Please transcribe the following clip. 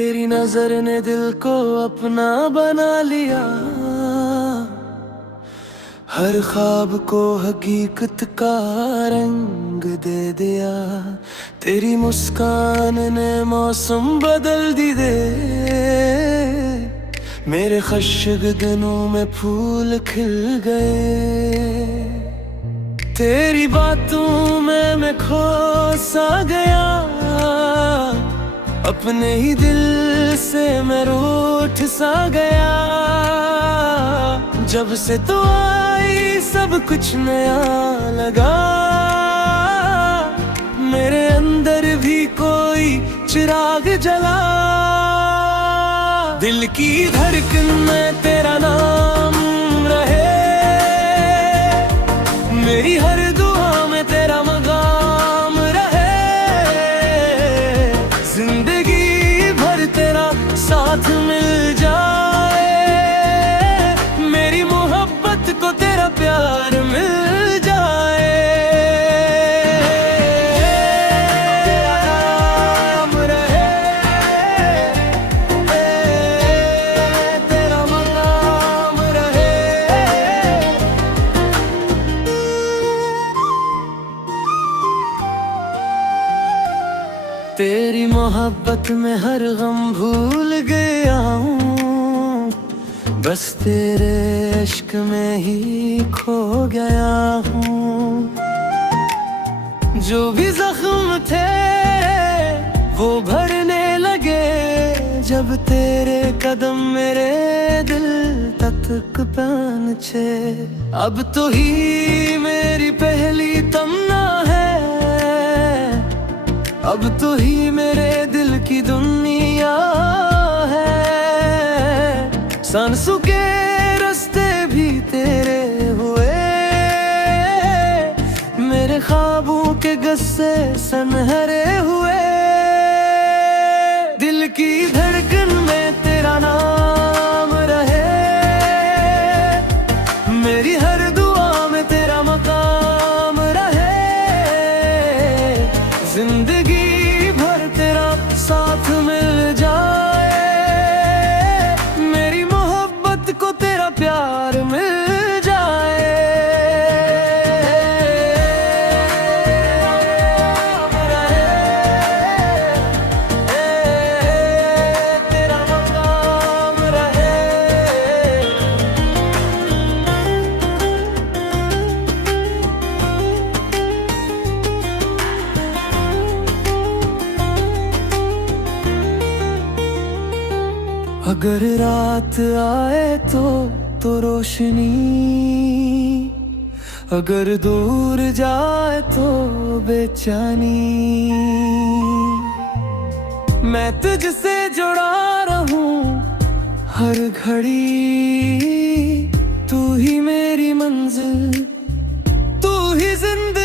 तेरी नजर ने दिल को अपना बना लिया, हर ख्वाब को हकीकत का रंग दे दिया। तेरी मुस्कान ने मौसम बदल दी दे, मेरे खश्क दिनों में फूल खिल गए। तेरी बातों में मैं खो सा गया, अपने ही दिल से मैं रूठ सा गया। जब से तो आई सब कुछ नया लगा, मेरे अंदर भी कोई चिराग जला। दिल की धड़कन में तेरा नाम रहे, मेरी हर दुआ में तेरा मकाम रहे। जिंदगी भर तेरा साथ मिल जाए, मेरी मोहब्बत को तेरा प्यार मिल जाए। तेरा नाम रहे, तेरा मकाम रहे। तेरी मोहब्बत में हर गम भूल गया हूँ, बस तेरे इश्क में ही खो गया हूँ। जो भी जख्म थे वो भरने लगे, जब तेरे कदम मेरे दिल तक पहुंचे। अब तो ही मेरी पहली तमन्ना है, अब तो ही मेरे दिल की दुनिया है। सांसों के रास्ते भी तेरे हुए, मेरे ख्वाबों के गस्से सनहरे हुए। दिल की धड़कन में तेरा नाम रहे, मेरी हर दुआ में तेरा मकाम रहे। जिंदगी भर तेरा साथ मिल जाए, मेरी मोहब्बत को तेरा प्यार मिल जाए। तेरा मकाम रहे। अगर रात आए तो रोशनी, अगर दूर जाए तो बेचैनी। मैं तुझसे जुड़ा रहूं हर घड़ी, तू ही मेरी मंजिल, तू ही जिंदगी।